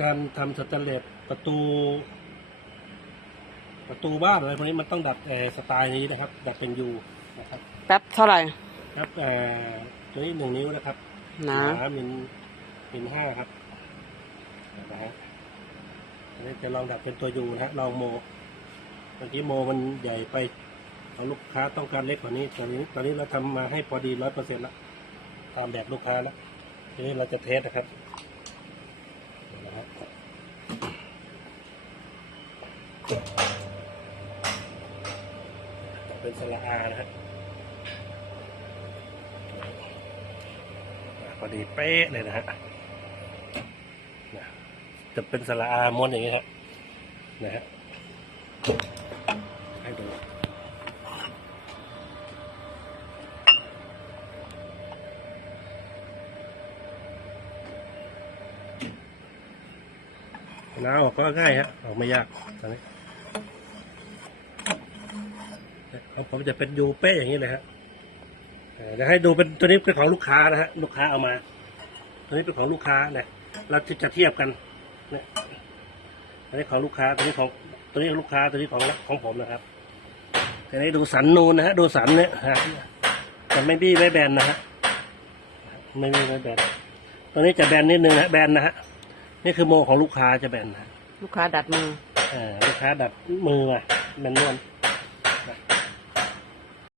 การทำสแตนเลสประตู ประตูบ้านอะไรพวกนี้มันต้องดัดเอ่อสไตล์นี้นะครับ ดัดเป็นยูนะครับแป๊บเท่าไหร่ครับเอ่อตัวนี้หนึ่งนิ้วนะครับหนามิลมิลห้าครับนะฮะอันนี้จะลองดัดเป็นตัวยูนะฮะลองโมเมื่อกี้โมมันใหญ่ไปเอาลูกค้าต้องการเล็กกว่านี้ ตอนนี้ ตอนนี้เราทำมาให้พอดีร้อยเปอร์เซ็นต์ละตามแบบลูกค้าแล้วทีนี้เราจะเทสนะครับนะฮะ ต่อเป็นสระอานะฮะพอดีเป๊ะเลยนะฮะจะเป็นสระอาม้วนอย่างนี้ครับนะฮะให้ดูน้าออกก็ง่ายฮะออกไม่ยากตอนนี้ ของผมจะเป็นยูเป้อย่างนี้เลยฮะเอ่อจะให้ดูเป็นตัวนี้เป็นของลูกค้านะฮะลูกค้าเอามา ตัวนี้เป็นของลูกค้าเนี่ยเราจะจะเทียบกันเนี่ยอันนี้ของลูกค้าตัวนี้ของตัวนี้ของลูกค้าตัวนี้ของของผมนะครับแต่นี้ดูสันนูนนะฮะดูสันเนี่ยฮะแต่ไม่บี้ไม่แบนนะฮะไม่บี้ไม่แบนตัวนี้จะแบนนิดนึงนะฮะแบนนะฮะนี่คือโมของลูกค้าจะแบนนะฮะลูกค้าดัดมือเอ่อลูกค้าดัดมือมาแบนนวล